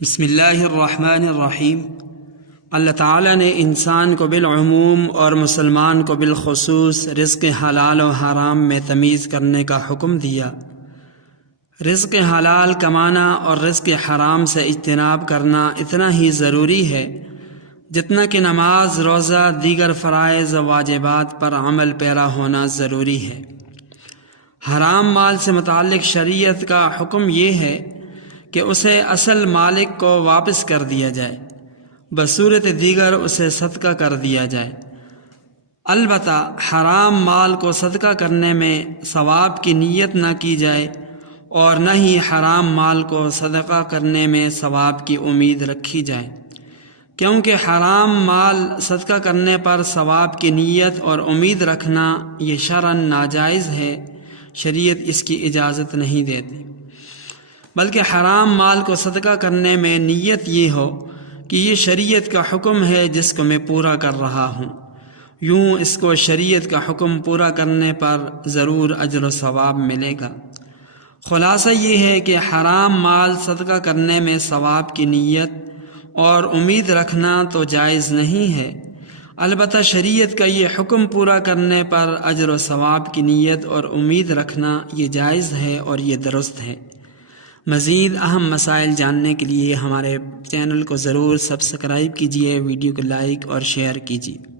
بسم اللہ الرحمن الرحیم۔ اللہ تعالیٰ نے انسان کو بالعموم اور مسلمان کو بالخصوص رزق حلال و حرام میں تمیز کرنے کا حکم دیا۔ رزق حلال کمانا اور رزق حرام سے اجتناب کرنا اتنا ہی ضروری ہے جتنا کہ نماز، روزہ، دیگر فرائض و واجبات پر عمل پیرا ہونا ضروری ہے۔ حرام مال سے متعلق شریعت کا حکم یہ ہے کہ اسے اصل مالک کو واپس کر دیا جائے، بصورت دیگر اسے صدقہ کر دیا جائے۔ البتہ حرام مال کو صدقہ کرنے میں ثواب کی نیت نہ کی جائے اور نہ ہی حرام مال کو صدقہ کرنے میں ثواب کی امید رکھی جائے، کیونکہ حرام مال صدقہ کرنے پر ثواب کی نیت اور امید رکھنا یہ شرعاً ناجائز ہے، شریعت اس کی اجازت نہیں دیتی۔ بلکہ حرام مال کو صدقہ کرنے میں نیت یہ ہو کہ یہ شریعت کا حکم ہے جس کو میں پورا کر رہا ہوں، یوں اس کو شریعت کا حکم پورا کرنے پر ضرور اجر و ثواب ملے گا۔ خلاصہ یہ ہے کہ حرام مال صدقہ کرنے میں ثواب کی نیت اور امید رکھنا تو جائز نہیں ہے، البتہ شریعت کا یہ حکم پورا کرنے پر اجر و ثواب کی نیت اور امید رکھنا یہ جائز ہے اور یہ درست ہے۔ مزید اہم مسائل جاننے کے لیے ہمارے چینل کو ضرور سبسکرائب کیجیے، ویڈیو کو لائک اور شیئر کیجیے۔